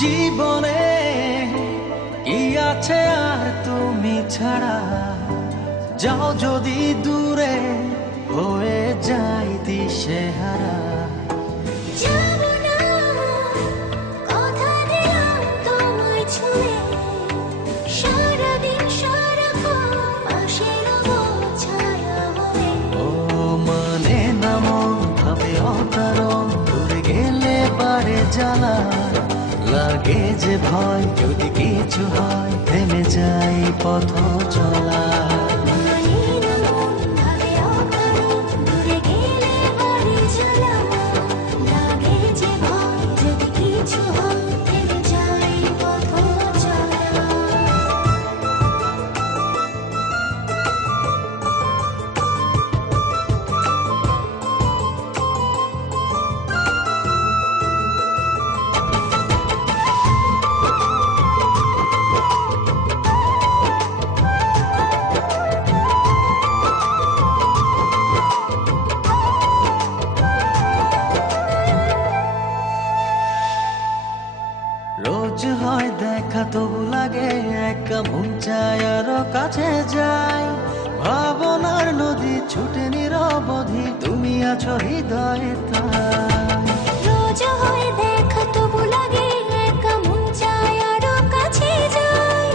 জীবনে কি আছে আর তুমি ছাড়া, যাও যদি দূরে হয়ে যাই দিশেহারা। জ্বালা লাগে যে ভয়, যদি কিছু হয় থেমে যাই পথ চলা। রোজ হয় দেখা তবু লাগে একা, মন চায় আরো কাছে যাই। ভাবনার নদী ছুটে নিরবধি, তুমি আছো হৃদয়ে তাই। রোজ হয় দেখা তবু লাগে একা, মন চায় আরো কাছে যাই।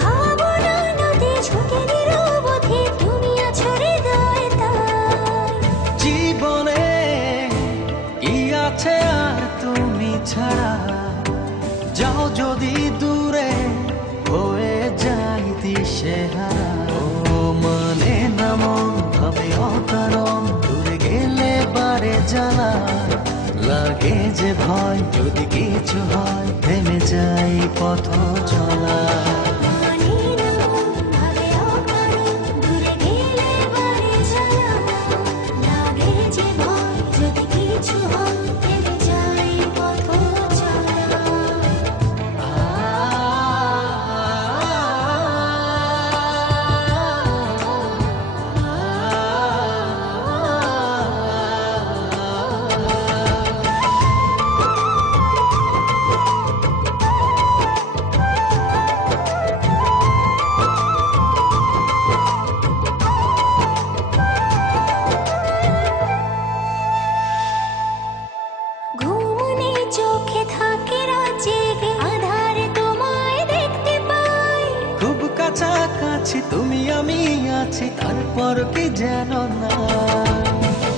ভাবনার নদী ছুটে নিরবধি, তুমি আছো হৃদয়ে তাই। জীবনে কি আছে আর তুমি ছাড়া, যাও যদি দূরে হয়ে যাই দিশেহারা। ও মানে না মন ভাবে অকারণ, দূরে গেলে বারে জ্বালা লাগে যে ভয়, যদি কিছু হয় থেমে যাই পথ চলা। কাছাকাছি তুমি আমি আছি, তারপর কি যেন না।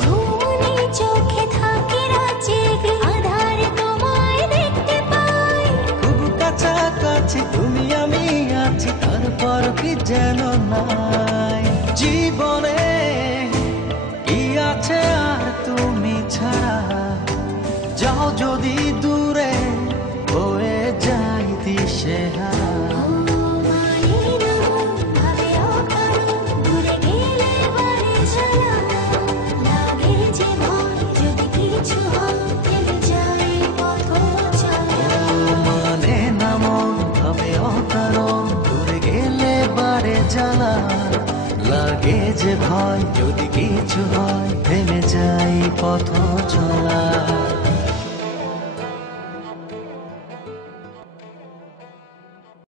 ঘুমনে চোখে থাকে রাত জেগে, আধারে তোমায় দেখতে পাই। খুব কাছাকাছি তুমি আমি আছি, তারপর কি যেন নাই। জীবনে কি আছে আর তুমি ছাড়া, যাও যদি দূরে হয়ে যাই দিশেহারা। জ্বালা লাগে যে ভয়, যদি কিছু হয় থেমে যাই পথ চলা।